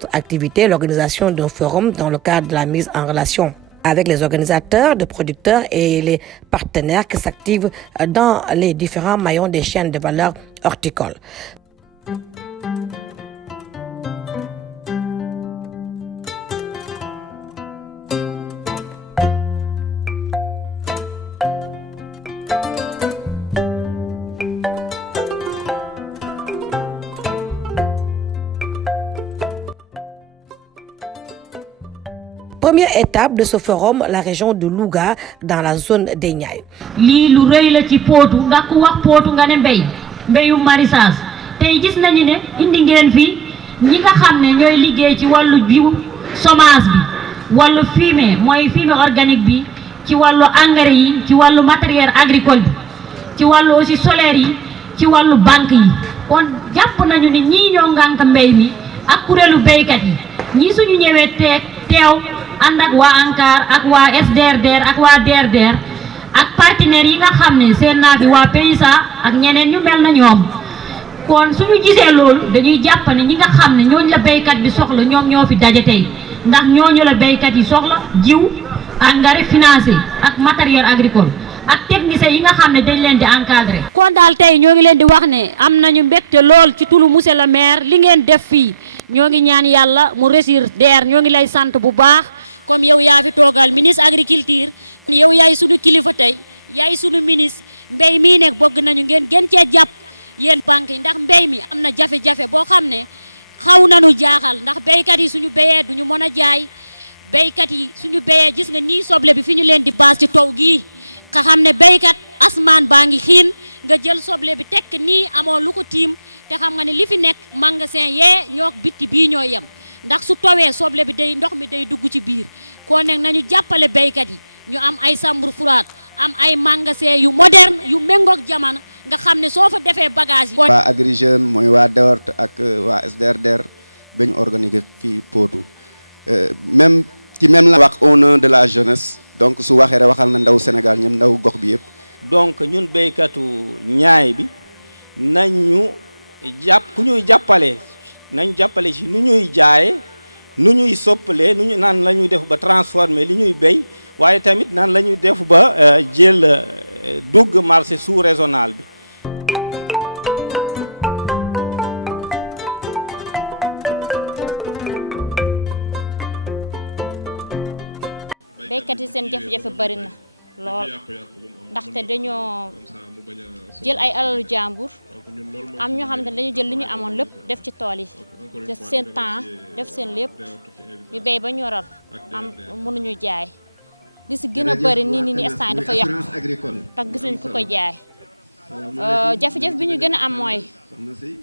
autres activités, l'organisation d'un forum dans le cadre de la mise en relation avec les organisateurs, de producteurs et les partenaires qui s'activent dans les différents maillons des chaînes de valeur horticole. Première étape de ce forum, la région de Louga dans la zone des Niayes. lii lu rëy la ci Potou ndax ku wax Potou nga ne mbéyu maraîchage tey gis nañu ne indi ngeen fi ñi nga xam ne ñooy liggéey ci wàllu jiw semence bi wàllu fumier mooy fumier organique bi ci wàllu engrais yi ci wàllu matériel agricole bi ci wàllu aussi solaire yi ci wàllu banque yi kon jàpp nañu ni ñii ñoo ngànk mbéy mi ak kuréelu béykat yi ñii suñu ñëwee teew ànd ak waa ANCAR ak waa SDRDR ak waa DRDR ak partenaires yi nga xam ne seen naa fi waa PAYSA ak ñeneen ñu mel na ñoom kon suñu gisee loolu dañuy jàpp ne ñi nga xam ne ñooñu la béykat bi soxla ñoom ñoo fi daje tey ndax ñooñu la béykat yi soxla jiw engrais financé ak matériel agricole ak techniciens yi nga xam ne dañ leen di encadrer. kon daal tey ñoo ngi leen di wax ne am nañu mbégte lool ci tulu monsieur le maire li ngeen def fii ñoo ngi ñaan yàlla mu réussir DER ñoo ngi lay sant bu baax comme yow yaa fi toogal ministre agriculture yow yaay sunu kilifa tey yaay sunu ministre mbéy mii nekk bëgg nañu ngeen gën cee jàpp yéen banque yi ndax mbéy mi am na jafe-jafe boo xam ne xaw nañu jaaxal ndax béykat yi suñu béyee duñu mën a jaay béykat yi suñu béyee gis nga nii soble bi fi ñu leen di baas ci taw gii nga xam ne béykat asmaan baa ngi xiin nga jël soble bi tekk nii amoo lu ko tiim te xam nga ne li fi nekk magasin yee ñoo bitti bii ñoo yem ndax su tawee soble bi day ndox mi day dugg ci biir kon nag nañu jàppale béykat yi ñu am ay chambre froide am ay magasin yu moderne yu méngoog jamono nga xam ne soo fa defee bagage yi. waa Agri Jeunes mooy waa DEORT ak waa SDRDR ba ñu organiser fii Potou même la wax au nom de la jeunesse donc su waxee rek waxal na ndaw Sénégal ñoom ndaw gox bi yëpp. donc ñun béykatu ñaay bi nañu ku ñuy jàppale nañ jàppale ci nu ñuy jaaye nu ñuy soppalee nu ñu naan la ñuy def ba transformer li ñuy béy waaye tamit naan la ñuy def ba jël dugg marché sous-régional bi. béykat yi seen jafe-jafe bari na lool ndaxte dañoo jël ay alalu jàmbur am ñoo xam ne dañu jël li ñu amoon lépp def ci tool yi def seen temps def seen lépp ñu béy ba ñoral am mënuñu jaay li si gën a bari nii instant dafa yàqu tax gisuñu ku ko jaay jafe-jafe bi ñu gën a am mooy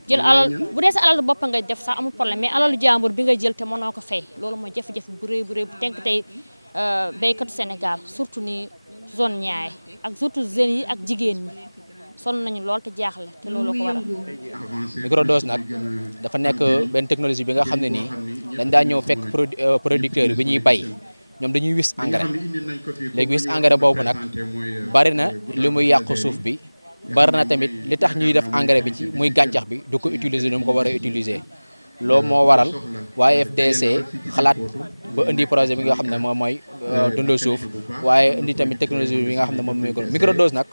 jël alal bu dee sa alal bopp nga def sax amul problème mais alalu jàmbur bi nga jël te mënoo ko fay loolu mooy jafe-jafe bu rëy bu tenk tey béykatu Sénégal surtout ni zone Niayes ak surtout jeunes yi ak jigéen ñi sonn nañu lool te jaaxle te loolu ko waral. microdose nag dafa nekk benn technologie bi nga xam ne nii dañ daa ñëw fekk producteur bi ñuy bay ñoom dañuy wis engrais léegi wis engrais boobu nag bari na li muy yàqu suuf bi bari na tamit li tax ñuy def engrais bi ci muy gàncax bi du ko utiliser nu mu ko war a utiliser. loolu moo waral waaye FDC xalaat ba indi projet bi nga xam ne moom mooy dundal suuf waaye indi tamit technologie bi nga xam ne moom mooy microdose nag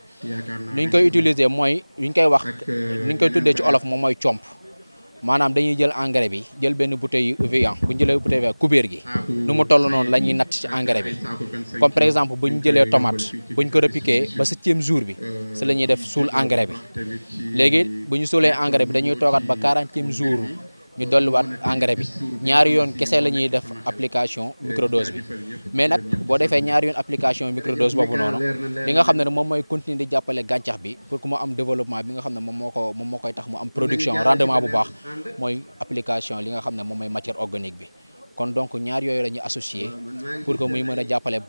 ni ñu koy utiliser mooy ni ñu koy wax ni ñu koy tuddee ci olof moom mooy comp maanaam dañuy jël engrais bi jël benn bouteille UV1 bu ñu jëlee bouteille UV1 kubéer gi nu mu toll noonu la ñuy natt ci engrais bi comme par exemple bu ñu jëlee tomate bu ñu ko repiqué ba 7e jour bi si la ñuy def suul engrais bi léegi bu ñu suulee engrais bi dañuy toogaat ba 40e jour ñu dolliwaat engrais bi ñaari yoon kese la ñuy def application microdose bi mais nag boo defee ñaari yoon application microdose boobu noonu li nga xam ne moom mooy continuer di jàppale gàncax bi pour que mu am développement bi nga xam ne moom moo koy tax mu am production rendement bu baax mooy application li nga xam ne moom mooy matière organique bi kon donc ñaar yooyu la ñuy associé pour que muy mën a jàppale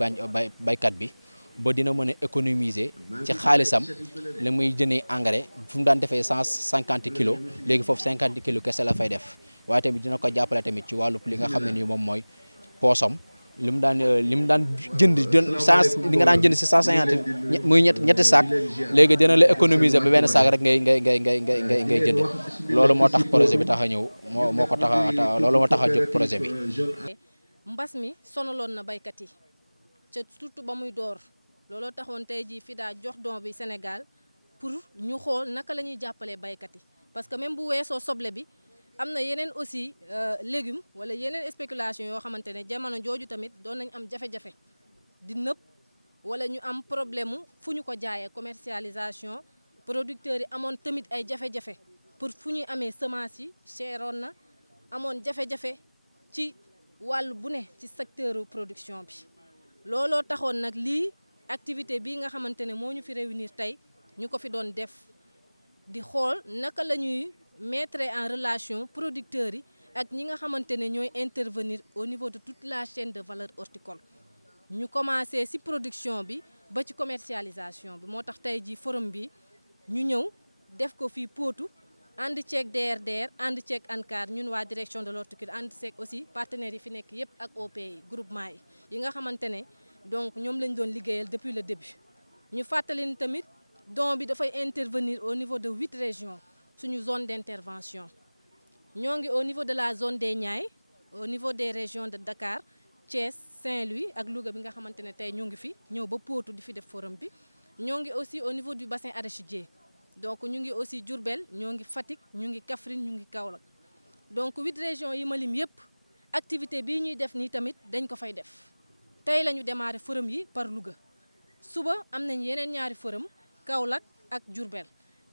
baykat bi ba dina mën a économiser ci xaalisam la muy jëndee engrais fu mu daan defee 150 kilos léegi foofu 50 kilos kese la fay def waaye tamit dina ko jàppale tamit ci wàllu li nga xam ne nii moom mooy poosam li mu daan jënd li nga daan jënd si 150 muy ñetti saak léegi dina la économiser ba benn saak rek ngay jënd loolu moo tax projet bi tax a ñëw moo ko tax a loolu moo tax a jóg projet bi. mbas mi sonaloon na baykat yi ca surtout ba muy door looloo taxoon tey jii FIDA jox don bi Sénégal pour ñu xool naka la ñuy jàppalee baykat yi parce que même bu weesoo soble bi. am na yeneen aussi légumes wala yeneen spéculation yoo xamante ne jamono jooju tamit doon nañ am jafe-jafe di nëpp wala ñu am problème mu fu ñu ko jaayee commercialisation producteurs yi amoon tamit ay jafe-jafe pour fu ñuy amee semence yi cheroon na amoon jafe-jafe ci wàllu bu ne ci secteur production bi looloo taxoon nag lii activité bii nga xamante ne moo ñu fi réunir tey ñu ko fi doon def di xool naka la ñuy mettre en relation producteurs yi ak ñi nga xamante ne ñooy intervenir au niveau de toute la chaîne de valeur horticole ñu commencé ci production bi ba ci commercialisation bi moo tax tey jii forum bi ñu ñëw def ko fii Potou ànd ceeg DRDR ànd ceeg ANCAR ñun waa direction de l'horticulture ànd ceeg aussi partenaires yi fi nekk yëpp ak OPI groupement yi nga xamante ne donc ñoom lañ doon liggéeyal depuis le début ñu fàttali ni tamit don bi dafay intervenir au niveau de 8 régions suñu zone d'intervention ñoo ngi au niveau de la zone des Niayes au niveau des régions de Dakar Thiès Saint-Louis ak Louga bi nga xamante ne tey ñoo ngi fi ñëw ba Potou di fi def forum bi ñoo ngi aussi au niveau du bassin arachidier donc ñu ngi aussi Diourbel ñoo ngi Fatick ñu ngi Kaffrine ñu ngi Kaolack donc 8 régions yi ma lim yëpp activité bii ñuy def nii tamit dañ ko fay def tey la ñu démarré forum yi par Louga suba am nañ yeneen ñaari forum Kaolack ak Diourbel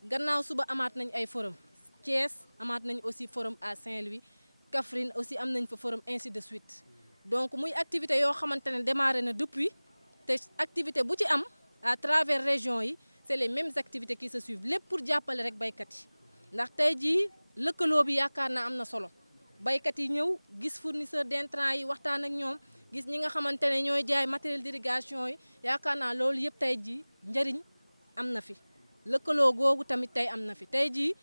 gannaaw suba amaat nañ ay forum Thiès amaat nañ aussi forum à Saint-Louis Kaffrine aussi am nañ fa forum ainsi de suite donc muy activité yoo xamante ne démarré na depuis te activité bu ci am à travers région yi c'est les mêmes activités qui se suivent lépp pour jàppale rek baykat yi ndax tey jii lëkkaloo bi yaakaar naa am na solo baykat yi ñëw gis fournisseur d'intrants yi waxtaan ak ñoom gis ñi nga xamante ne ñooy jaay matériel d'irrigation yi yaakaar naa loolu yëpp tey jii njëriñ am na fi lëkkaloo googu tamit tey am na fi tey jii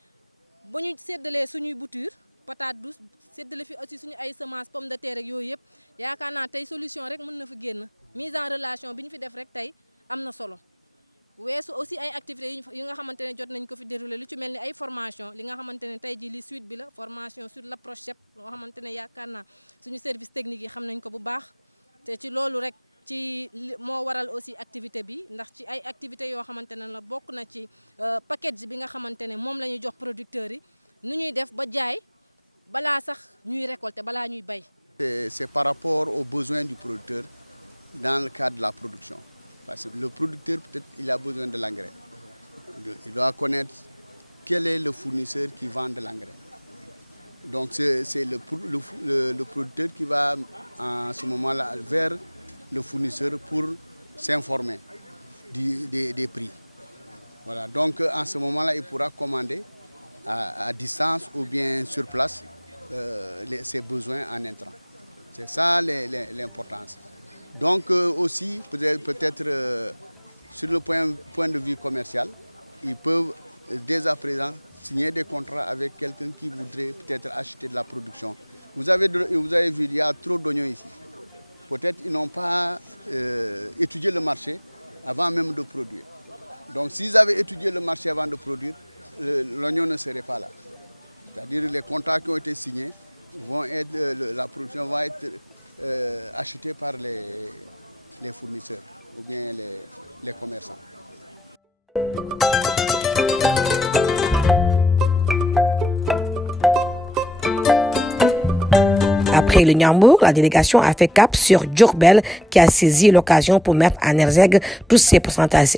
ba ñu séddalee suñuy bouture patate douce séddale fi aussi suñu ay semences pomme de terre rek yooyu yëpp yaakaar naa tey solution rek mën na fi génn mise en relation bi ñu fi def rek tey am na solo weesu aussi ay activités yi nga xamante ne jot nañ ko fi déroulé lu ci mel ni ay formation li nga xamante ne tey jii li suite bi la formation sur l'approche CHEP loo xamante ne yaakaar naa suñu service technique yi xam nañ ko bu baax te ci loolu rek ci moo waral aussi activité bi ndax ci ay activités yoo xamante ne la bokk na ci package bi nga xamante ne moom la ñuy jox producteurs yi nu ñuy def ba jaay balaa sax ñuy récolter balaa ñuy bay. C'est par rapport aux besoins du producteur dans le cadre de la production. Parce que le producteur, peut-être, il a besoin de l'engrais. Il doit connaître quel est le fournisseur qui vend de l'engrais. Donc, c'est le producteur qui va, en ce moment-là, vers le fournisseur pour s'informer des prix. Voilà. Donc, en ce moment-là, il pourra commander à distance ou bien sur place ses besoins en intrants. C'est ça l'importance. Donc aussi, peut-être sur le point de vue commercial, ils peuvent dès à présent signer des contrats avec quelqu'un qui voudrait peut-être acheter de la production. Vous avez vu, il y a trop d'oignons ici. Peut-être ils n'ont pas étudié le marché avant même de produire. Donc s'ils avaient étudié le marché avant de produire, l'oignon ne serait pas là. C'est-à-dire les contrats qui ont été signés vont être, la production va être achetée par les fournisseurs ou bien les commerçants. Après le Ndiambour, la délégation a fait cap sur Diourbel qui a saisi l'occasion pour mettre en exergue tous ces pourcentages.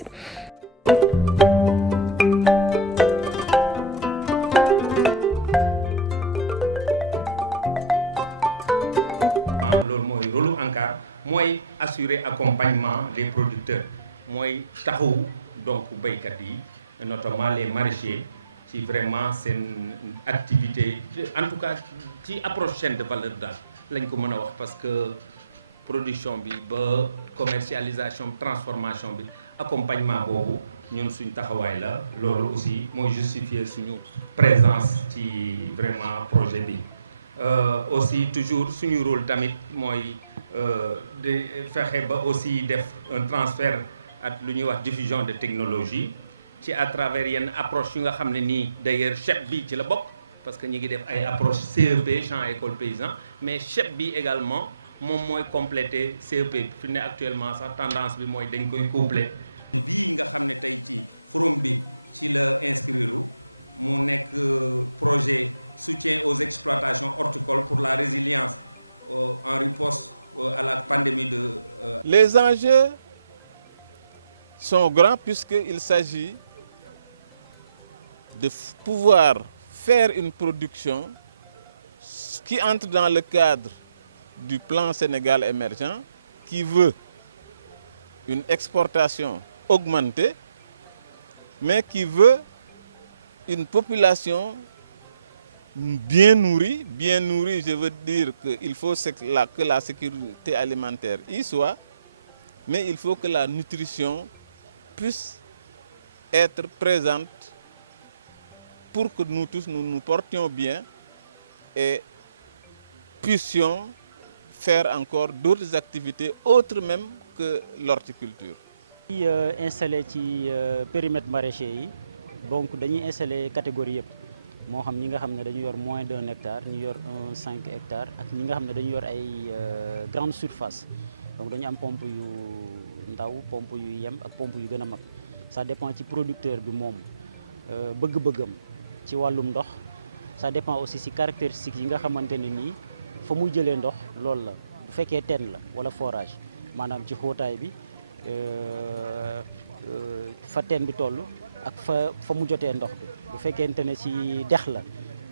mooy assurer accompagnement des producteurs mooy taxaw donc baykat yi notamment les maraîchers ci vraiment seen activité en tout cas ci approche chaîne de valeur daal lañ ko mën a wax parce que production bi ba commercialisation transformation bi accompagnement boobu ñun suñ taxawaay la loolu aussi mooy justifier suñu présence ci vraiment projet bi aussi toujours suñu rôle tamit mooy de fexe ba aussi def un transfert ak lu ñuy wax diffusion de technologie ci à travers yenn approche yu nga xam ne nii d'ailleurs CHEP bi ci la bokk parce que ñi ngi def ay approche CEP champ école paysan mais CHEP bi également moom mooy compléter CEP bi fi ne actuellement sax tendance bi mooy dañ koy coupler bii nga xam ne tey ci forum bi ci la inscrire mu nekk projet soutien aux exploitations horticoles pour la résilience en riposte à la pandémie de... Les enjeux sont grands puisqu'il s'agit de pouvoir faire une production qui entre dans le cadre du plan Sénégal émergent, qui veut une exportation augmentée, mais qui veut une population bien nourrie. Bien nourrie, je veux dire qu'il faut que la sécurité alimentaire y soit, mais il faut que la nutrition puisse être présente pour que nous tous nous portions bien et puissions faire encore d'autres activités autres même que l'horticulture. Installé ci périmètre maraîcher yi donc dañuy installé catégorie yëpp moo xam ñi nga xam ne dañu yor moins d'1 hectare ñu yor 5 hectares ak ñi nga xam ne dañu yor ay grande surface donc dañu am pompe yu ndaw pompe yu yem ak pompe yu gën a mag ça dépend ci producteur bi moom bëgg-bëggam ci wàllum ndox ça dépend aussi ci caractéristiques yi nga xamante ne nii fa muy jëlee ndox loolu la bu fekkee teen la wala forage maanaam ci xóotaay bi fa teen bi toll ak fa mu jotee ndox bi bu fekkente ne ci dex la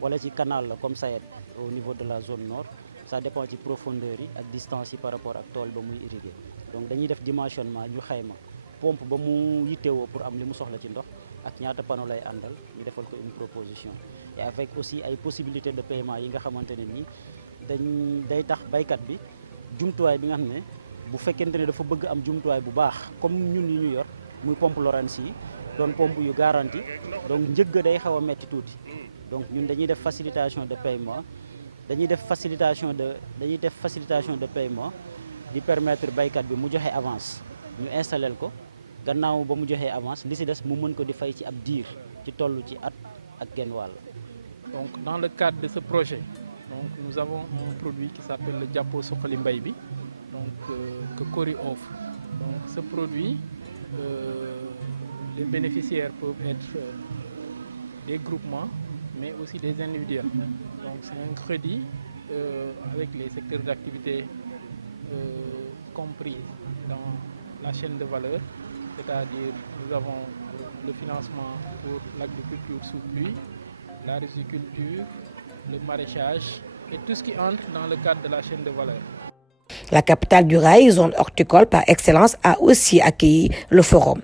wala ci canal la comme Sayet au niveau de la zone nord ça dépend ci profondeur yi ak distance yi par rapport ak tool ba muy irriguer donc dañuy def dimensionnement ñu xayma pompe ba mu yittewoo pour am li mu soxla ci ndox ak ñaata panneau lay àndal ñu defal ko une proposition et avec aussi ay possibilités de paiement yi nga xamante ne nii day tax baykat bi jumtuwaay bi nga xam ne bu fekkente ne dafa bëgg am jumtuwaay bu baax comme ñun yi ñu yor muy pompe Lorentz yi doon pompe yu garantie donc njëgg day xaw a metti tuuti donc ñun dañuy def facilitation de paiement dañuy def facilitation de paiement di permettre baykat bi mu joxe avance ñu installel ko gannaaw ba mu joxee avance li ci des mu mën ko di fay ci ab diir ci toll ci at ak genn wàll. Donc dans le cadre de ce projet donc nous avons un produit qui s'appelle le Jàppo Suxali Mbay bi donc que Cori offre. Donc ce produit les bénéficiaires peuvent être des groupements mais aussi des individuels. Donc c'est un crédit avec les secteurs d'activité compris dans la chaîne de valeur, c'est-à-dire nous avons le financement pour l'agriculture sous pluie, la riziculture, le maraîchage et tout ce qui entre dans le cadre de la chaîne de valeur. La capitale du rail, zone horticole par excellence, a aussi accueilli le forum.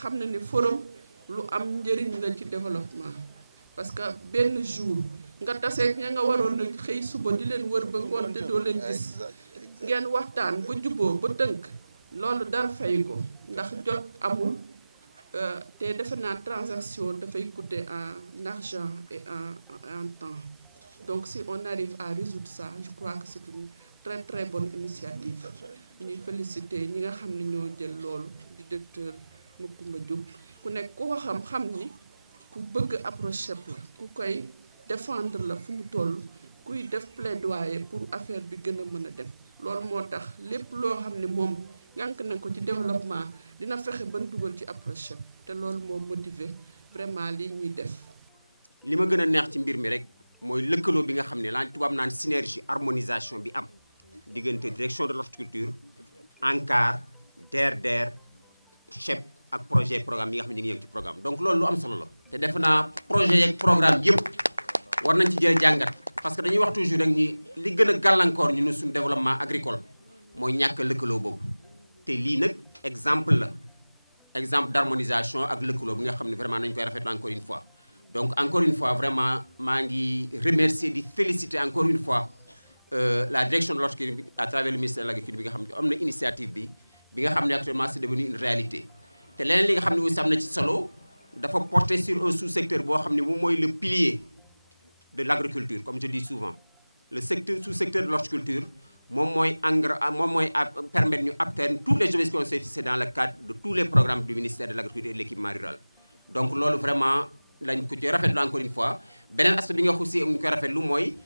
xam na ni forum lu am njëriñ la ci développement parce que benn jour nga taseeg ña nga waroon a xëy suba di leen wër ba ngoon te doo leen gis ngeen waxtaan ba juboo ba tënk loolu dara fay ko ndax jot amul te defe naa transaction dafay coûter en argent et en temps donc si on arrive à résoudre ça je crois que c'est une très très bonne initiative ñuy féliciter ñi nga xam ne ñoo jël loolu di docteur Macoumba Diop ku nekk ku ko xam ni ku bëgg approche CHEP la ku koy défendre la fu mu toll kuy def plaidoyer pour affaire bi gën a mën a dem loolu moo tax lépp loo xam ne moom ngànk na ko ci développement dina fexe ban dugal ci approche CHEP te loolu moo motiver vraiment lii ñuy def. li ma gën a neex ci mbir mi rek mooy lëkkaloo bi nga xam ne laa tubaab naan synergie harmonisation bi am diggante direction de l'horticulture ANCAR DER CHEP ak projet programme yi nga xam ne ñu ngi yëngu ci programme donc loolu lu am solo la te defe naa projet yeeg programme yëpp war nañ ci jël jàngat parce que dañuy wax toujours rek ni li gën a gàllankoor ñu ne suñu développement agricole mooy ñàkk lëkkaloo boobu te lii nag exemple la exemple d'harmonisation ak lëkkaloo bi nga xam ne vraiment nañu koy rafetlu encore une fois. Donc encore une fois vraiment maa ngi remercier di féliciter encore une fois la direction de l'horticulture à travers le ministère de l'agriculture bi nga xam ne am na initiative bi nga xam ne actuellement c'est devenu une réalité. te leneen li nga xam ne aussi am na ci solo dafa porter sur un sous-secteur boo xam ne moom mooy le pilier de l'agriculture comme je dis souvent le sous-secteur de l'horticulture moom mooy permettre ñu atteindre tous les objectifs qu'on s'est fixés dans le cadre de tous les programmes du ministère de l'agriculture et de l'équipement rural. Donc loolu vraiment lañ ko ci rafetlu encore une fois beneen aspect bi nga aussi ñu koy rafetlu mooy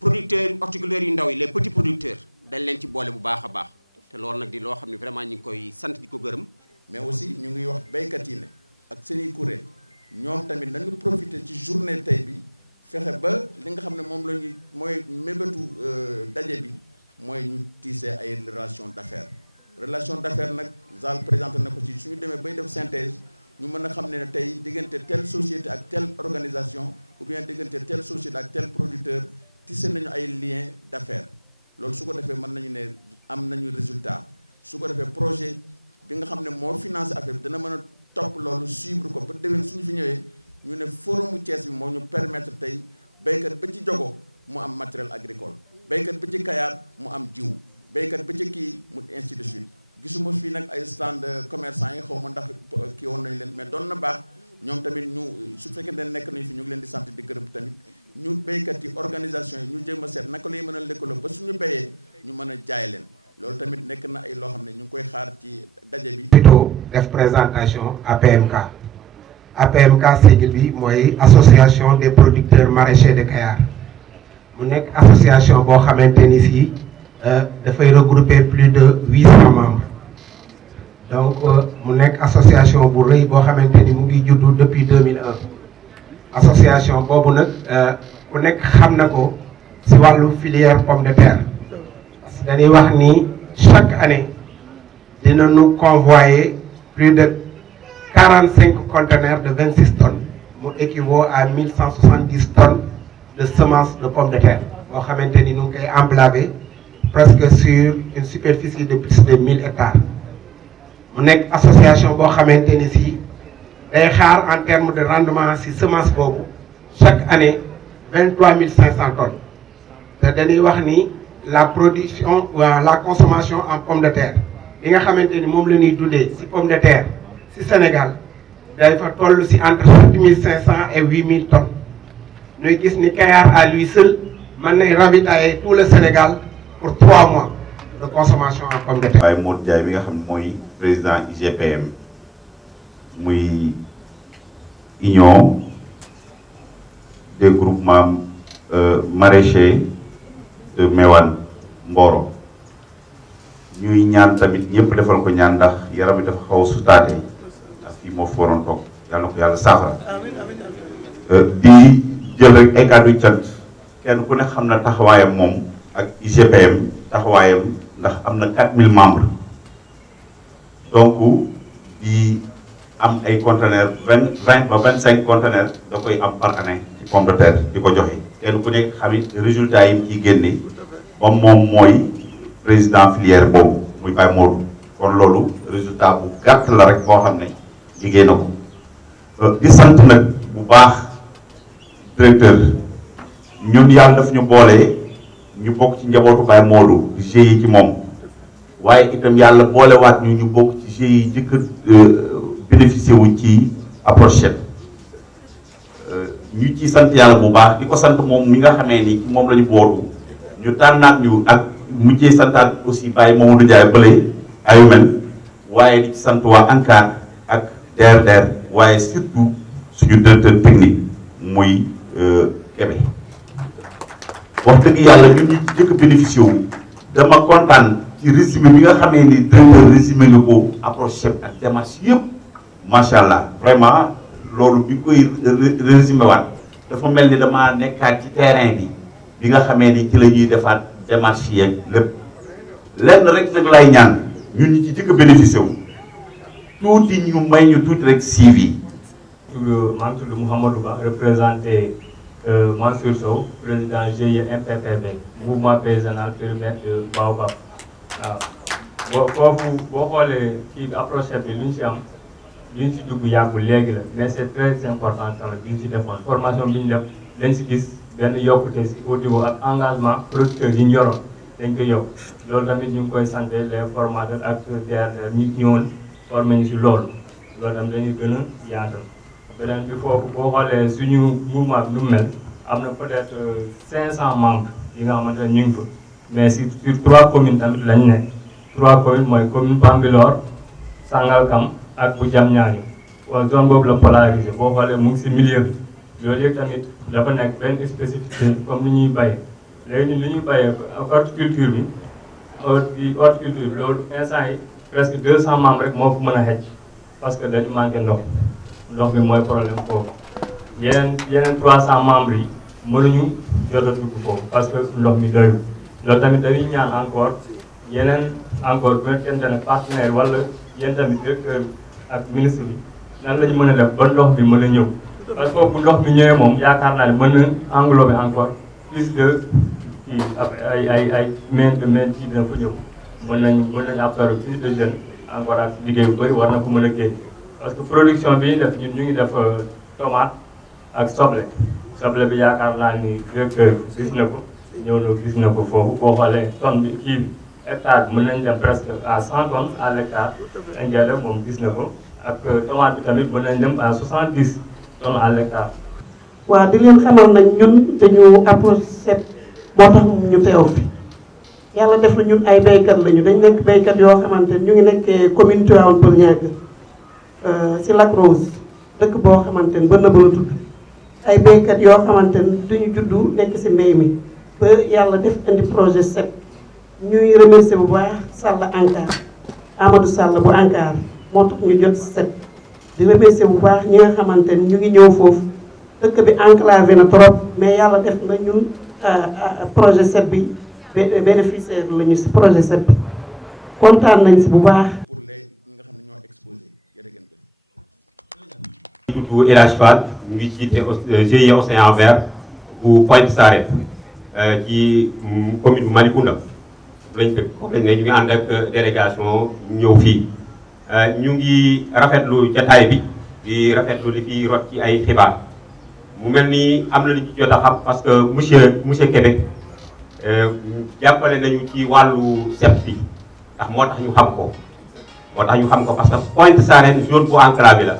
producteurs horticulteurs yu ndaw yi les petits producteurs dañ leen ci boole bu baax a baax te loolu nag di loo xam ne vraiment ñu ngi koy sant di ko gërëm. mais aussi ñu ngi wax béykat yi ne ak seeni kuréel ñoom tamit nañu profiter ci journée tey bi fexe ba li nga xam ne moom la ñuy mooy mébétu daje bi mooy ñu tisser ay relation d'affaires nag Zal présenté na ko ci suñu demee bay def synthèse ñu mën a xam ne tey diggante telle société ak telle organisation ou bien diggante telle société ak tel producteur tisser nañu ay liens d'affaires loolu su ko defee mën nañu ne am nañu résultat su ko defee projet bi nga xam ne moo financé affaire bi dana mën a topp loolu suivre ko ba déwén suñu fi ñëwee ñu ne forum Thiès bi moo ñu permettre tey béykat ba ci Diogo mu am matériel agricole béykat ba ci Kayar mu am jiw béykat ba ci kii mu ainsi de suite gisuma fii nag ay stand commerçant yi xaw ma ndax kii woon nañu leen mais doon na baax ñoom tamit ñu su fekkee ne nekk nañu fi ñu ngi leen di sant di gërëm tamit ñu béykat yi organisation yi ñu jéem a seet naka lay mën a lëkkaloo ba suñu béyee ñu mën a jaay leen loolu tamit nekk na ay loo xam ne ñu ngi koy xaar ci daje bi. plutôt def présentation APMK APMK sigle bi mooy association des producteurs maraîchers de Kayar mu nekk association boo xamante ni fii dafay regrouper plus de 800 membres donc mu nekk association bu rëy boo xamante ni mu ngi juddu depuis 2001 association boobu nag ku nekk xam na ko ci wàllu filière pomme de terre. dañuy wax ni chaque année dinañu convoyer plus de 45 conteneurs de 26 tonnes mu équivaut à 1170 tonnes de semences de pommes de terre boo xamante ni ñu ngi koy emblavé presque sur une superficie de plus de 1000 hectares mu nekk association boo xamante ni si day xaar en termes de rendement si semence boobu chaque année 23 500 tonnes te dañuy wax ni la production la consommation en pomme de terre li nga xamante ni moom la ñuy dundee ci pomme de terre ci Sénégal day fa toll ci entre 7500 et 8000 tonnes ñuy gis ni Kayar à lui seul mën nay ravitailler tout le Sénégal pour 3 mois de consommation en pomme de terre. Baye Modou Ndiaye bi nga xam ne mooy président IGPM muy union des groupements maraîchers de Mewane Mboro ñuy ñaan tamit ñëpp defal ko ñaan ndax yaram bi dafa xaw a sutaate ndax fii moo fi waroon toog yàlla na ko yàlla saafara di jël rek ay kàddu cant kenn ku ne xam na taxawaayam moom ak IGPM taxawaayam ndax am na 4000 membres donc di am ay conteneurs 20 ba 25 conteneurs da koy am par année ci pomme de terre di ko joxe kenn ku nekk xamit résultats yi mu ciy génne ba moom mooy président filière boobu muy Baye Modou kon loolu résultat bu gàtt la rek boo xam ne liggéey na ko di sant nag bu baax directeur ñun yàlla daf ñu boole ñu bokk ci njabootu Baye Modou di GIE ci moom waaye itam yàlla boolewaat ñu bokk ci GIE yi jëkk bénéficié wuñ ci approche ñu ci sant yàlla bu baax di ko sant moom mi nga xamee ni moom la ñu bootu ñu tànnaat ñu ak mujjee santaat aussi Baye Mamadou Ndiaye bële ayumel waaye di ci sant waa ANCAR ak DRDR waaye surtout suñu directeur technique muy Kébé wax dëgg yàlla ñun ñu ci jëkk bénéficié wu dama kontaan ci résumé bi nga xamee ni directeur résumé nga ko approche ak démarche yëpp macha allah vraiment loolu bi koy résumé waat dafa mel ni dama nekkaat ci terrain bi nga xamee ni ci la ñuy defaat démarche yeeg lépp lenn rek nag lay ñaan ñun ñi ci jëkk bénéficié wu tuuti ñu may ñu tuuti rek suivi. maa ngi tudd Mouhamadou Ba représenté Mansour Sow président GIE MPPB mouvement paysanal périmètre de Baobab waaw foofu boo xoolee kii approche bi lu ñu si am li ñu si dugg yàggul léegi la mais c'est très important tamit li ñu si defoon formation bi ñu def dañ si gis benn yokkute si au niveau ak engagement producteurs yi ñu yoroon dañ koy yokk loolu tamit ñu ngi koy sant les formateurs ak DRDR ñi ñëwoon formé ñu si loolu tamit dañuy gën a yaatal beneen bi foofu boo xoolee suñu mouvement bi nu mu mel am na peut-être 500 membres yi nga xamante ne ñu ngi fa mais sur 3 communes tamit lañ nekk 3 communes mooy commune Bambilor Sangalkam ak bu Diamniadio wala zone boobu la polarisé boo xoolee mu ngi si milieu bi loolu yëpp tamit dafa nekk benn spécificité comme ni ñuy béyee léegi ñun li ñuy béyee horticulture bi horticulture bi loolu instant yi presque 200 membres rek moo fa mën a xëcc parce que dañu manqué ndox bi mooy problème foofu yeneen 300 membres yi mënuñu jot a dugg foofu parce que ndox mi doyul loolu tamit dañuy ñaan encore yeneen encore bu fekkente ne partenaire wala yéen tamit directeur ak ministre bi nan la ñu mën a def ba ndox bi mën a ñëw parce que bu ndox bi ñëwee moom yaakaar naa ne mën na englober encore plus de kii ay main ci dina fa ñëw mën nañu absorber plus de jeunes encore ak liggéey bu bëri war na ko mën a génn parce que production bi def ñun ñu ngi def tomate ak soble bi yaakaar naa ni directeur gis na ko ñëw na gis na ko foofu boo xoolee tonne bi kii hectare bi mën nañ dem presque à 100 tonnes à l'hectare Ndiaye moom gis na ko ak tomate bi tamit mën nañ dem à 70 tonnes à l'hectare. waaw di leen xamal nag ñun dañu approche set moo tax ñu teew fi yàlla def na ñun ay béykat lañu dañ nekk béykat yoo xamante ñu ngi nekkee commune Tivaouane Peulh Niaga si Lac Rose dëkk boo xamante ne ba nëbb la tudd ay béykat yoo xamante ne duñu juddu nekk si mbéy mi ba yàlla def indi projet set ñuy remercier bu baax Sall ANCAR Amadou Sall bu ANCAR moo tax ñu jot set di remercier bu baax ñi nga xamante ni ñu ngi ñëw foofu dëkk bi enclavé na trop mais yàlla def na ñun projet set bi bénéficiaire lañu si projet set bi kontaan nañ si bu baax. pour les ñi nga xam ne ñoo exposé jërëjëf. tudd El Hadj Fall ñu ngi jiite GIE Océan Vert bu Pointe Sarène ci commune bu Malicounda lañ dëkk foofu lañ ne ñu ngi ànd ak délégation ñëw fii ñu ngi rafetlu jataay bi di rafetlu li fi rot ci ay xibaar mu mel ni am na lu ci jot a xam parce que monsieur Kébé jàppale nañu ci wàllu set bi ndax moo tax ñu xam ko parce que Pointe Sarène zone bu enclavé la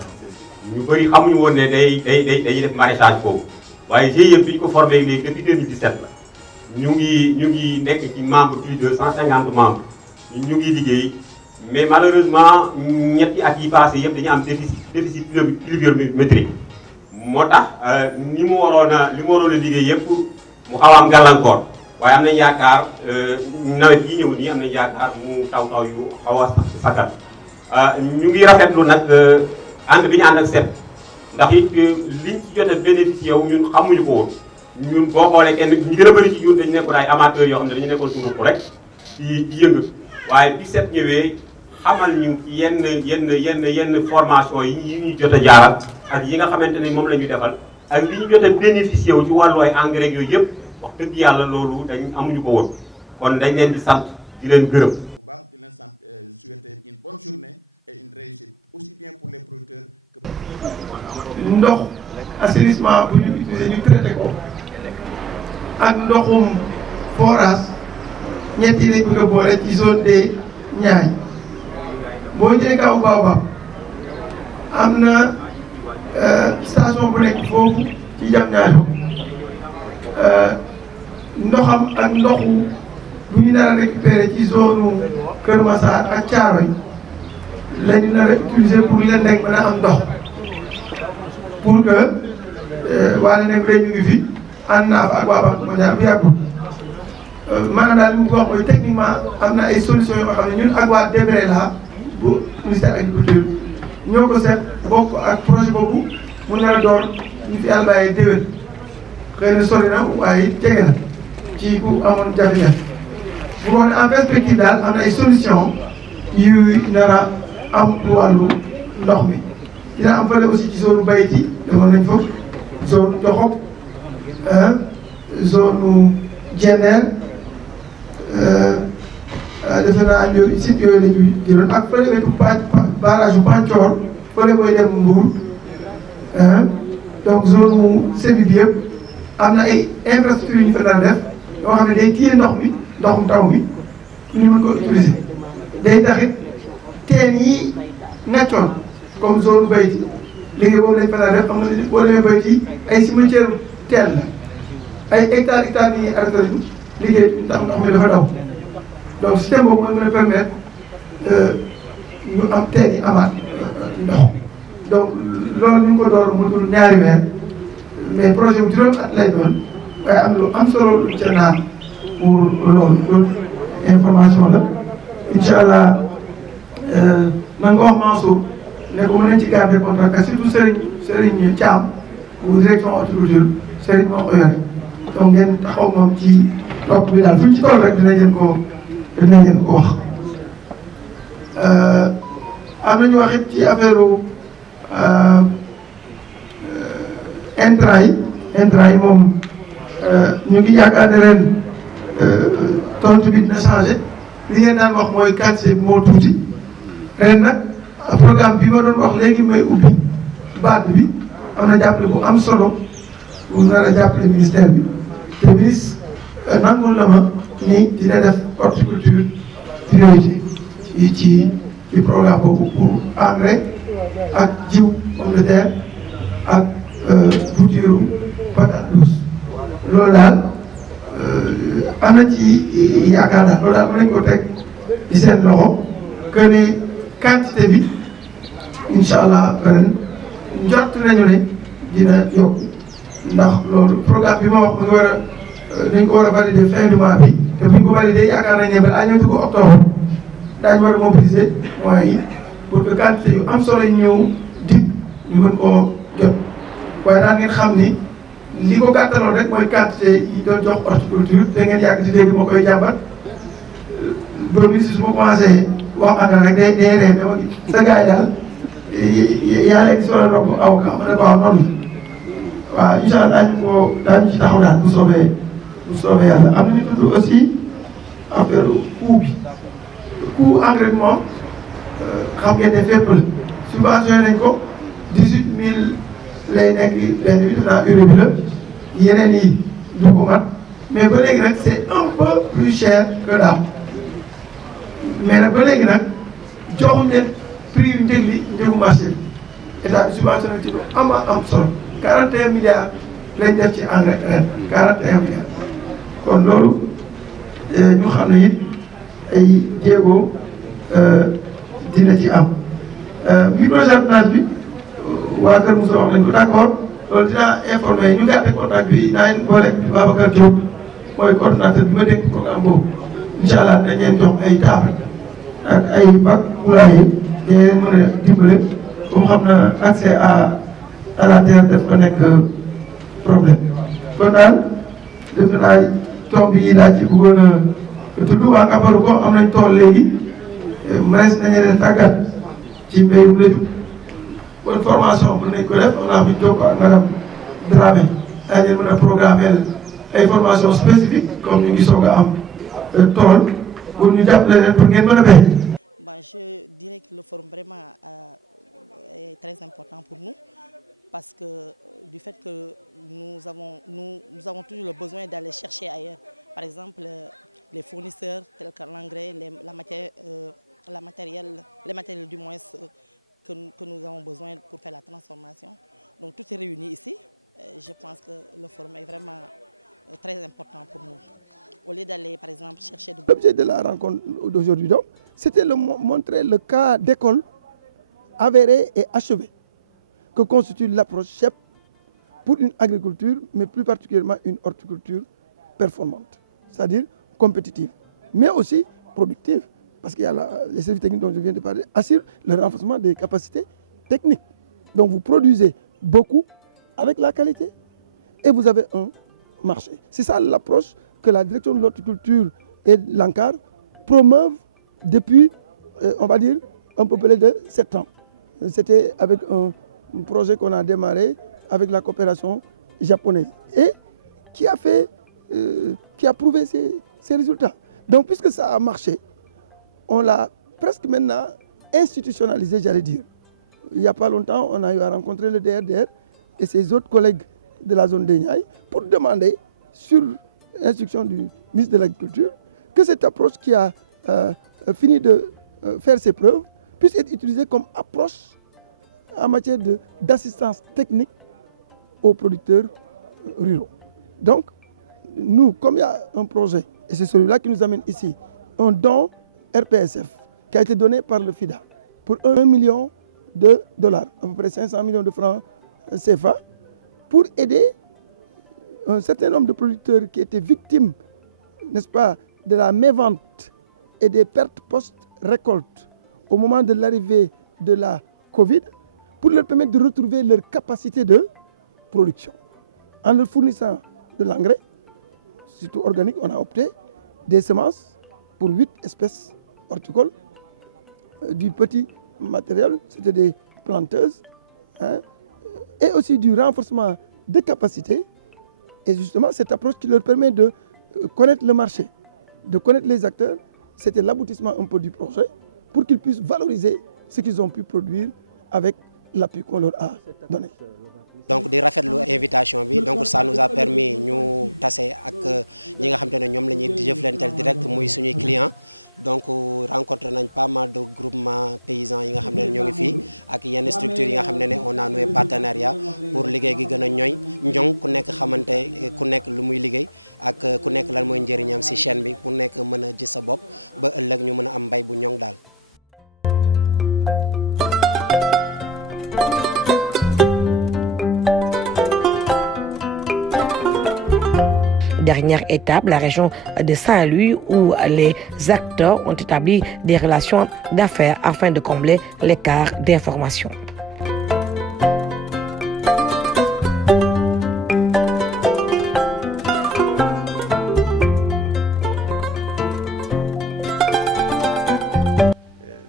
ñu bëri xamuñu woon ne dañuy def maraîchage boobu waaye GIE bi ñu ko formé léegi depuis 2017 la ñu ngi nekk ci membre plus de 150 membres ñu ngi liggéey mais malheureusement ñetti at yi passé yëpp dañu am déficit pluviométrique moo tax li mu waroon a liggéey yëpp mu xaw a am gàllankoor waaye am nañ yaakaar nawet yi ñëw nii am nañ yaakaar mu taw yu xaw a sakkan ñu ngi rafetlu nag ànd bi ñu ànd ak set ndax it liñ ci jot a bénéficié wu ñun xamuñu ko woon ñun boo xoolee kenn ñu gën a bëri ci ñun dañu nekkoon ay amateurs yoo xam ne dañu nekkoon suñu ko rek ci yëngu waaye bi set ñëwee xamal ñu ci yenn formation yi ñu jot a jaaral ak yi nga xamante ne moom la ñu defal ak li ñu jot a bénéficié wu ci wàllu ay engrais yooyu yëpp wax dëgg yàlla loolu dañ amuñu ko woon kon dañ leen di sant di leen gërëm. bu baax di leen sant souhaiter une bonne journée et une réussite aussi bien pour les producteurs que. ndox assainissement bu ñu utilisé ñu traité ko ak ndoxum forage ñetti lañ bëgg a boole ci zone des Niayes boo jëlee kaw Baobab am na station bu nekk foofu ci Diamniadio ndoxam ak ndoxu bu ñu nar a récupérer ci zone Kër Massar ak Thiaroye la ñu nar a utiliser pour leen rek mën a am ndox pour que waa Lendeng rek ñu ngi fi ànd naa fa ak waa Banque mondiale bu yàggul maanaam daal li mu ko wax mooy techniquement am na ay solutions yoo xam ne ñun ak waa DEBRELA bu ministère agriculture ñoo ko seet bokk ak projet boobu mu nar a door ñu fi yàlla bàyyee déwén xëy na sori na waaye jege na ci ku amoon jafe-jafe bu ko en perspective daal am na ay solutions yu nar a am wàllu ndox mi dina am fële aussi ci zone bayit yi demoon nañ foofu zone Doxop zone Diender defe naa yooyu site yooyu la ñuy jëloon ak fële wetu barrage bu Pancor fële mooy dem Mbour donc zone mu Sébi bi yëpp am na ay infrastructures yu ñu fa daan def yoo xam ne day téye ndox mi ndoxum taw mi ñu mën ko utiliser day taxit teen yi neccoon comme zone Bayti liggéey boobu lañ fa daan def am na boo demee Bayti ay cimetière teen la ay hectares yi arrêté nañu liggéey ndax ndox mi dafa daw donc système boobu mooy mën a permettre ñu am teen yi amaat ndox donc loolu ñu ngi ko door mu dul ñaari weer mais projet bu juróom at lay doon waaye am lu am solo lu ca naan pour loolu information la incha allah man nga wax Mansour ne ko mën nañ ci garder contact ak surtout Serigne Thiam bu direction horticulture Serigne moo ko yore donc ngeen taxaw moom ci topp bi daal fu ñu ci toll rek dinañ leen ko wax. am nañu wax it ci affaire intrant yi moom ñu ngi yaakaar ne ren tontu bi dina changé li ngeen daan wax mooy quantité bi moo tuuti ren nag programme bi ma doon wax léegi may ubbi baat bi am na jàppale bu am solo bu nar a jàppale ministère bi te ministre nangul na ma ni dina def horticulture priorité ci programme boobu pour engrais ak jiw pomme de terre ak bouture patate douce loolu daal am na ci yaakaar daal loolu daal mën nañu ko teg ci seen loxo que ne quantité bi incha allah ren njort nañu ne dina yokk ndax loolu programme bi ma wax mu ngi war a dañ ko war a valider fin du mois bi te bu ñu ko valider yaakaar nañ ne balaa ñëw dugg octobre daañu war a mobiliser moyens yi pour que quantité yu am solo yi ñëw dig ñu mën koo jot waaye daan ngeen xam ni li ko gàttaloon rek mooy quantité yi doon jox horticulture da ngeen yàgg ci dégg ma koy jàmbat ba ministre su ma commencé wax àndal rek day ree dama sa gars yi daal yaa leen di soxla ndox avocat ma ne ko waaw noonu waaw incha allah daañu ci taxaw daal bu soobee yàlla am na ñu tudd aussi affaire coût bi coût engrais bi moom xam ngeen ne fépp la subventionné nañ ko 18000 lay nekk benn bi dinaa urée bi la yeneen yi du ko mat mais ba léegi nag c'est un peu plus cher que daaw mais nag ba léegi nag joxuñ leen prix yu njëg li njëgu marché bi état bi subventionné ci lu am solo 41 milliards lañ def ci engrais ren 41 milliards kon loolu ñu xam ne it ay jéego dina ci am microjardinage bi waa Kër Moussa wax nañ ko d'accord loolu dinaa informé ñu gàtte contact bi naa leen boole Babacar Diop mooy coordonnateur bi ma dégg programme boobu incha allah dañ leen jox ay table ak ay bac poulailler dañ leen mën a dimbale comme xam na accès à la terre daf ko nekk problème kon daal def naa tomb yi laa ci bëggoon a tudd waa Ngaparou ko am nañ tool léegi mënees nañu leen tàggat ci mbéyum léegi bonne formation mën nañ ko def on a fi jokkoo ak madame Dramé daa leen mën a programmer ay formation spécifique comme ñu ngi soog a am tool pour ñu jàppale leen pour ngeen mën a béy. Je dirais que le forum vraiment est très important pour nous parce que du fait que nous avons toujours le besoin d'aller chercher ailleurs. Par exemple, les fournisseurs tels que l'engrais, les matériels du moins que nous avons besoin pour faire la transformation. Donc tout est réuni ici. Je pense que le forum est vraiment très important pour nous. Au lieu d'aller, par exemple, chercher... L'objet de la rencontre d'aujourd'hui, donc, c'était de montrer le cas d'école avéré et achevé que constitue l'approche CHEP pour une agriculture, mais plus particulièrement une horticulture performante, c'est-à-dire compétitive, mais aussi productive, parce qu'il y a les services techniques dont je viens de parler, assurent le renforcement des capacités techniques. Donc vous produisez beaucoup avec la qualité et vous avez un marché. C'est ça l'approche que la direction de l'horticulture et de l'ANCAR promeuvent depuis, on va dire, un peu près de 7 ans. C'était avec un projet qu'on a démarré avec la coopération japonaise et qui a prouvé ses résultats. Donc, puisque ça a marché, on l'a presque maintenant institutionnalisé, j'allais dire. il n'y a pas longtemps, on a eu à rencontrer le DRDR et ses autres collègues de la zone des Niayes pour demander, sur instruction du ministre de l'Agriculture, que cette approche qui a fini de faire ses preuves puisse être utilisée comme approche en matière d'assistance technique aux producteurs ruraux. Donc, nous, comme il y a un projet, et c'est celui-là qui nous amène ici, un don RPSF qui a été donné par le FIDA pour $1 million, à peu près 500 millions de francs CFA, pour aider un certain nombre de producteurs qui étaient victimes, n'est-ce pas, de la mévente et des pertes post-récolte au moment de l'arrivée de la Covid, pour leur permettre de retrouver leur capacité de production. En leur fournissant de l'engrais, surtout organique, on a opté des semences pour 8 espèces horticoles, du petit matériel, c'était des planteuses, et aussi du renforcement de capacité. Et justement, cette approche qui leur permet de connaître le marché, de connaître les acteurs, c'était l'aboutissement un peu du projet pour qu'ils puissent valoriser ce qu'ils ont pu produire avec l'appui qu'on leur a donné. Donc di rafetlu invitation bi, donc ça nous a permis ñu tase ak ñi nga xamante ne ñoom la ñuy jëflanteel direct muy suñuy clients. Donc rencontré nañ pas mal de groupements paysans yi nga xam ne ñoo ngi fii ak yenn structures yi nga xam ne on a noué partenariat pour liggéey gi gën a ñoŋ ku nekk xamante ku nekk lu muy liggéey ak ku nekk lan mooy njëriñam ci chaîne bi pour nekk mën a gis sa bopp ba ëllëg ñu mën a am mbay bu ñoŋ daal. Dernière étape, la région de Saint-Louis, où les acteurs ont établi des relations d'affaires afin de combler l'écart d'information.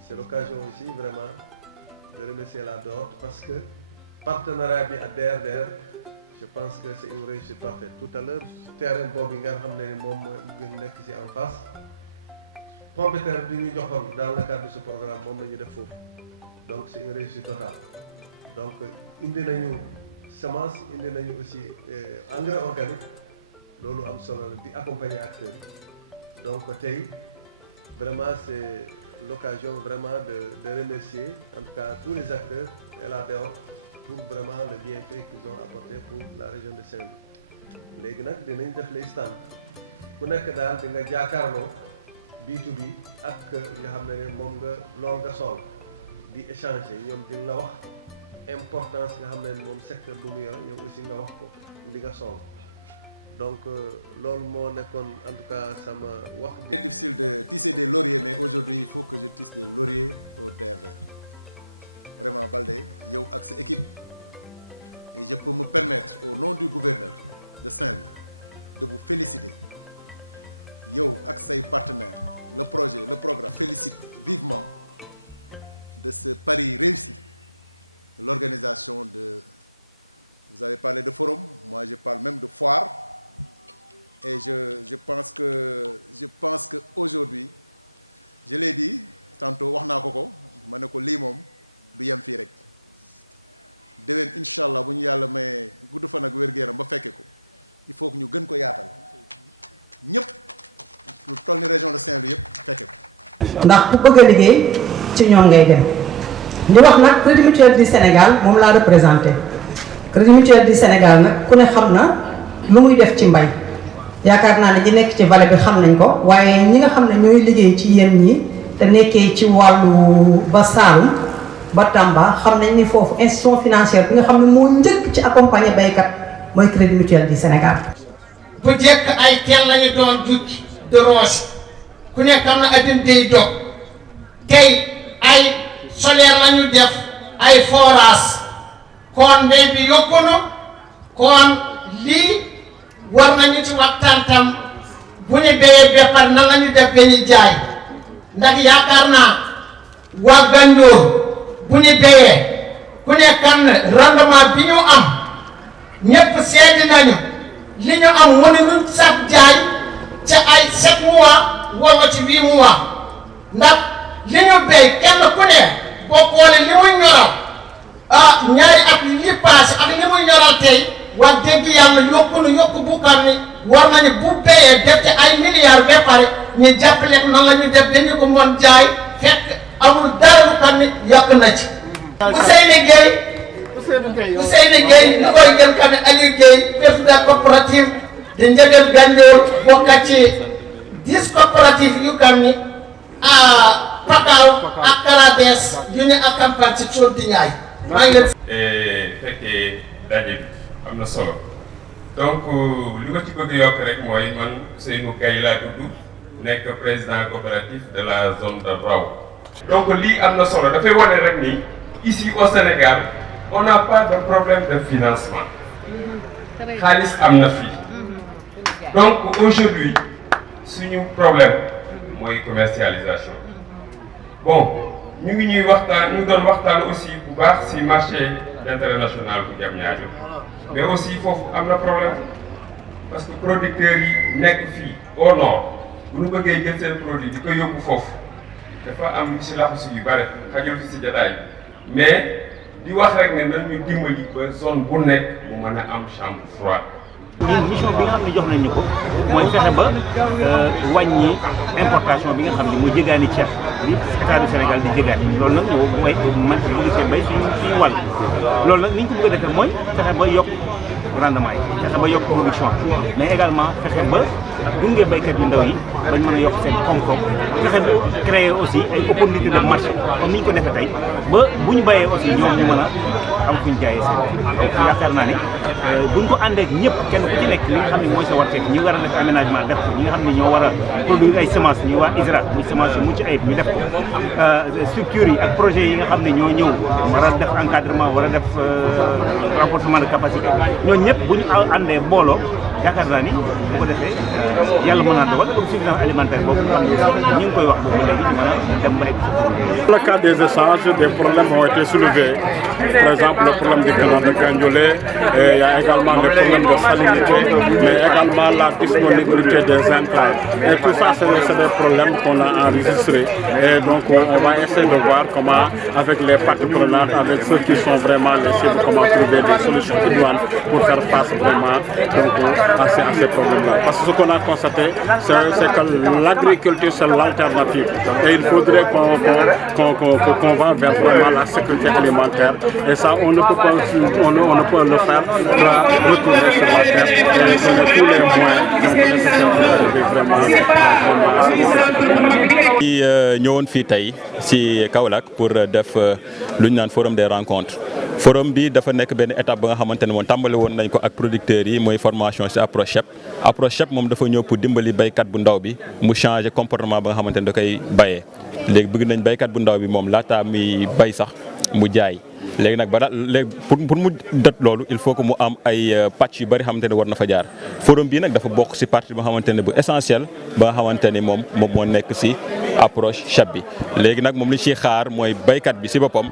C'est l'occasion aussi vraiment de remercier la DOR parce que partenariat avec DRDR, je pense que c'est une réussite parfaite. Tout à l'heure, terrain boobu nga xam ne moom nekk ci en face, pomme de terre bi ñu joxoon dans le cadre de ce programme moom la ñu def foofu. Donc c'est une réussite totale. Donc indi nañu semence, indi nañu aussi engrais organique, loolu am solo la di accompagner acteurs. Donc tey vraiment c'est l'occasion vraiment de remercier en tout cas tous les acteurs et la DOR pour vraiment le bienfait qu'ils ont apporté pour la région de Saint-Louis. Léegi nag dinañ def les stands ku nekk daal di nga jàkkaarloo B2B ak nga xam ne moom nga lool nga sol di échanger ñoom di la wax importance nga xam ne moom secteur bu mu yor ñoom aussi nga wax ko li nga sol. Donc loolu moo nekkoon en tout cas sama wax. C'est difficile de tisser des lauriers, mais aujourd'hui il faut que je tisse des lauriers au DRDR. Vraiment Baldé yow ak sa équipe, et je peux me permettre au nom du gouverneur de Saint-Louis de vous féliciter yow ak say partenaires, le projet, le programme. Félicite vivement de ce pari réussi de l'organisation de, vous avez parlé de forum, moi je parle même de foire, et je pense que aujourd'hui, je l'ai dit tantôt wax naa ko ma ne ko lii moom du yem fii rek déwén incha allah bu ñu yàlla may gudd fan ak wér-gu-yaram ba fekke ko il faut que ñu gën ko yaatal ñëpp lu toll ni région de Saint-Louis yëpp fekke ko. ndax ku bëgg a liggéey ci ñoom ngay dem di wax nag Crédit Mutuel du Sénégal moom laa représenté Crédit Mutuel du Sénégal nag ku ne xam na lu muy def ci mbay yaakaar naa ne ñi nekk ci vallée bi xam nañ ko waaye ñi nga xam ne ñooy liggéey ci yéen ñi te nekkee ci wàllu ba Saalum ba Tamba xam nañ ni foofu institution financière bi nga xam ne moo njëkk ci accompagner baykat mooy Crédit Mutuel du Sénégal. bu jekk ay teen lañu doon jukki de roche ku nekk am na addina day dog tey ay solaire lañu def ay forage kon mbay bi yokku na kon lii war nañu ci waxtaan tam bu ñu béyee ba pare nan lañu def ba ñu jaay ndax yaakaar naa waa Ganjoor bu ñu béyee ku nekk am na rendement bi ñu am ñëpp seeti nañu li ñu am mënuñu sax jaay ca ay 7 mois wala ci 8 mois ndax li ñu béy kenn ku ne boo xoolee li muy ñoral ñaari at yi passé ak li muy ñoral tey wax dëgg yàlla yokku bu xam ni war nañu bu béyee def ci ay milliards ba pare ñu jàppale nan la ñu def dañu ko mën jaay fekk amul dara lu xam ni yokk na ci. Ousseynou Gueye ñu koy jël xam ne Aliou Gueye président coopérative de Ndiéguène Gandiol bokk ci 10 coopératives yu xam ni Pakaaw ak Karabes yu ñu accompagne ci Thiol di Ñaay. maa ngi leen fekkee daje bi am na solo donc li ma ci bëgg yokk rek mooy man Ousseynou Gueye laa tudd nekk président coopératif de la zone de Raw. donc lii am na solo dafay wane rek ni ici au Sénégal on n'a pas de problème de financement xaalis am na fii donc aujourd'hui suñu problème mooy commercialisation bon ñu ngi ñuy waxtaan ñu doon waxtaan aussi bu baax ci marché international bu Diamniadio mais aussi foofu am na problème parce que producteurs yi nekk fii au nord bu ñu bëggee jël seen produit di ko yóbbu foofu dafa am ci laxu yu bare xajul fi ci jotaay mais di wax rek ne nañu dimbali ba zone bu nekk mu mën a am chambre froide. ñun mission bi nga xam ne jox nañu ko mooy fexe ba wàññi importation bi nga xam ne mooy jéggaani ceeb bi état du Sénégal di jéggaani loolu nag mooy man bëgg cee bay suñu wàll loolu nag ni ñu ko bëgg a defee mooy fexe ba yokk rendement yi fexe ba yokk production mais également fexe ba gunge baykat yu ndaw yi bañ mën a yokk seen koom-koom fexe ba créer aussi ay opportunité de marché comme ni ñu ko defee tey ba bu ñu bayee aussi ñoom ñu mën a am fu ñu jaayee seen donc yaakaar naa ni buñ ko àndee ak ñëpp kenn ku ci nekk li nga xam ne mooy sa warteef ñi war a def aménagement def ko ñi nga xam ne ñoo war a produire ay semences ñi waa ISRA muy semence yu mucc ayib ñu def ko structures yi ak projets yi nga xam ne ñoo ñëw war a def encadrement war a def renforcement de capacité ñooñu ñëpp bu ñu àndee booloo yaakaar naa ni bu ko defee yàlla mën naa dogal autosuffisance alimentaire boobu nga xam ne ñu ngi koy wax boobu léegi ñu mën a dem ba egg. Dans le cadre des échanges, des problèmes ont été soulevés. Par exemple, le problème du canal de Gandiolé, il y a également le problème de salinité, mais également la disponibilité des intrants. Et tout ça, c'est des problèmes qu'on a enregistrés. Et donc, on va essayer de voir comment, avec les parties prenantes, avec ceux qui sont vraiment les cibles, comment trouver des solutions idoines pour faire face vraiment à ces problèmes-là. Parce que ce qu'on a constaté, c'est que l'agriculture, c'est l'alternative. Et il faudrait qu'on va vers vraiment la sécurité alimentaire. Et ça, on ne peut pas le faire pour retourner sur la terre et donner tous les moyens nécessaires pour arriver vraiment à ce ñëwoon fii tey ci Kaolack pour def lu ñu naan forum des rencontres. forum bi dafa nekk benn étape ba nga xamante ne moom tàmbali woon nañ ko ak producteurs yi mooy formation ci approche CHEP. approche CHEP moom dafa ñëw pour dimbali baykat bu ndaw bi mu changer comportement ba nga xamante ne da koy bayee léegi bëgg nañ baykat bu ndaw bi moom laataa muy bay sax mu jaay léegi nag léegi pour mu dot loolu il faut que mu am ay pàcc yu bari xamante ne war na fa jaar forum bii nag dafa bokk ci partie ba nga xamante ne bu essentiel ba nga xamante ne moom moo nekk ci approche CHEP bi léegi nag moom li ciy xaar mooy baykat bi ci boppam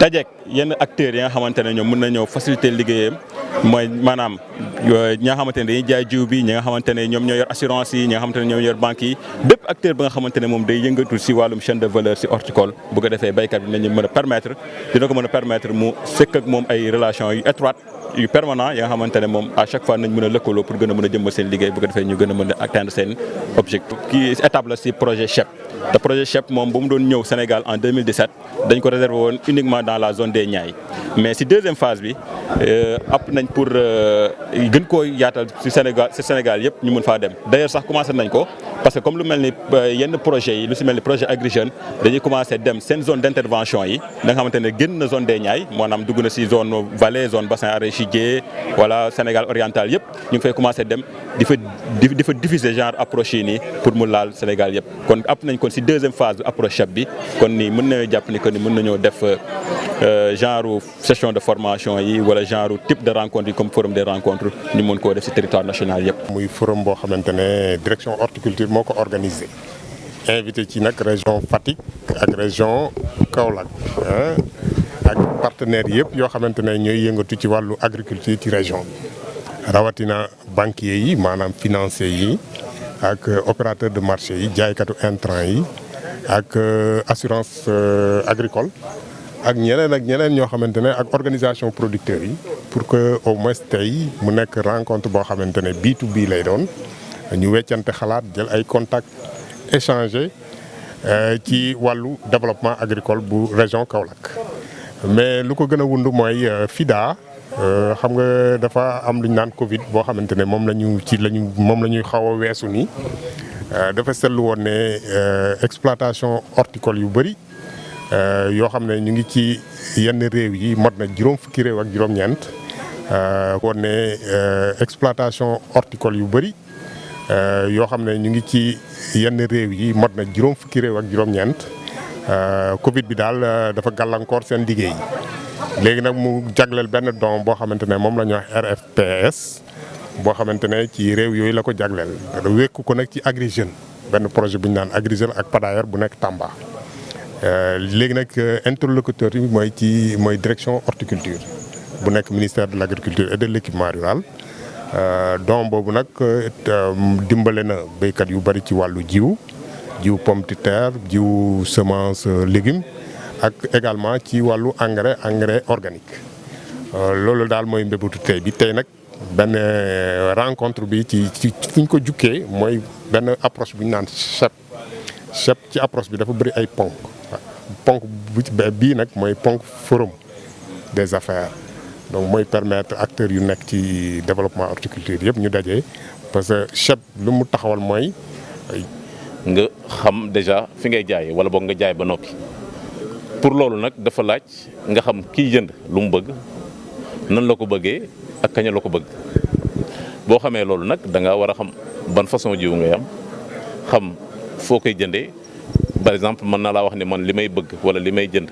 dajeek yenn acteurs yi nga xamante ne ñoom mën na ñëw faciliter liggéeyam mooy maanaam ñi nga xamante ne dañuy jaay jiw bi ñi nga xamante ne ñoom ñoo yor assurance yi ñi nga xamante ne ñoom ñoo yor banques yi bépp acteur ba nga xamante ne moom day yëngatu ci wàllum chaîne de valeur ci horticole bu ko defee baykat bi dina ko mën a permettre mu sëkk ak moom ay relations yu étroites yu permanent yi nga xamante ne moom à chaque fois nañ mën a lëkkaloo pour gën a mën a jëmmal seen liggéey bu ko defee ñu gën a mën a atteindre seen objectif. kii étape la ci projet CHEP te projet CHEP moom bu mu doon ñëw Sénégal en 2017 dañ ko réservé woon uniquement dans la zone des Niayes mais ci deuxième phase bi app nañ pour gën koo yaatal ci Sénégal yëpp ñu mën faa dem d'ailleurs sax commencé nañ ko parce que comme lu mel ni yenn projets yi lu ci mel ni projet Agri Jeunes dañuy commencé dem seen zone d'intervention yi da nga xamante ne génn na zone des Niayes maanaam dugg na ci zone vallée zone bassin arachidier wala Sénégal oriental yëpp ñu ngi fay commencé dem di fa diffuser genre approche yi nii pour mu laal Sénégal yëpp kon app nañ kon ci deuxième phase approche CHEP bi kon nii mën nañoo jàpp ni que ni mën nañoo def genre session de formation yi wala genre type de rencontre yi comme forum des rencontres ñu mën koo def ci territoire national yëpp. muy forum boo xamante ne direction horticulture moo ko organisé invité ci nag région Fatick ak région Kaolack ak partenaires yëpp yoo xamante ne ñooy yëngatu ci wàllu agriculture ci région bi rawatina banquiers yi maanaam financiers yi ak opérateur de marché yi jaaykatu intrants yi ak assurance agricole ak ñeneen ñoo xamante ne ak organisation producteurs yi pour que au moins tey mu nekk rencontre boo xamante ne B2B lay doon ñu weccante xalaat jël ay contacts échanger ci wàllu développement agricole bu région Kaolack. mais lu ko gën a wund mooy FIDA xam nga dafa am lu ñu naan Covid boo xamante ne moom la ñuy xaw a weesu nii dafa seetlu woon ne exploitation horticole yu bëri yoo xam ne ñu ngi ci yenn réew yi mot na juróom fukki réew ak juróom-ñeent woon ne exploitation horticole yu bëri yoo xam ne ñu ngi ci yenn réew yi mot na juróom fukki réew ak juróom-ñeent Covid bi daal dafa gàllankoor seen liggéey léegi nag mu jagleel benn don boo xamante ne moom la ñuy wax RFPS boo xamante ne ci réew yooyu la ko jagleel wékku ko nag ci Agri Jeunes benn projet bu ñu naan Agri Jeunes ak Padayer bu nekk Tamba. léegi nag interlocuteur yi mooy direction horticulture bu nekk ministère de l' agriculture et de l' équipement rural don boobu nag dimbale na béykat yu bari ci wàllu jiw pomme de terre jiw semence légumes ak également ci wàllu engrais organique loolu daal mooy mbébétu tey bi tey nag benn rencontre bi ci fu ñu ko jukkee mooy benn approche bu ñu naan CHEP ci approche bi dafa bëri ay ponk bii nag mooy ponk forum des affaires donc mooy permettre acteurs yu nekk ci développement horticulture yëpp ñu daje parce que CHEP lu mu taxawal mooy nga xam déjà fi ngay jaayee wala boog nga jaay ba noppi pour loolu nag dafa laaj nga xam kiy jënd lu mu bëgg nan la ko bëggee ak kañ la ko bëgg boo xamee loolu nag da nga war a xam ban façon jiw ngay am xam foo koy jëndee par exemple mën naa laa wax ne man li may bëgg wala li may jënd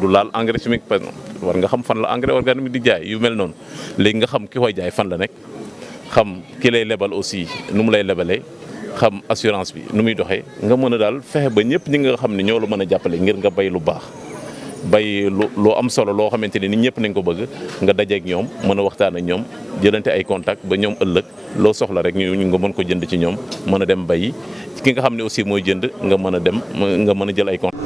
du laal engrais chimique par exemple war nga xam fan la engrais organique di jaay yu mel noonu léegi nga xam ki koy jaay fan la nekk xam ki lay lebal aussi nu mu lay lebalee xam assurance bi nu muy doxee nga mën a daal fexe ba ñëpp ñi nga xam ne ñoo la mën a jàppale ngir nga bay lu baax bay lu am solo loo xamante ne nit ñëpp nañ ko bëgg nga dajeek ñoom mën a waxtaan ak ñoom jëlante ay contact ba ñoom ëllëg loo soxla rek ñu nga mën ko jënd ci ñoom mën a dem bayi ki nga xam ne aussi mooy jënd nga mën a dem nga mën a jël ay contact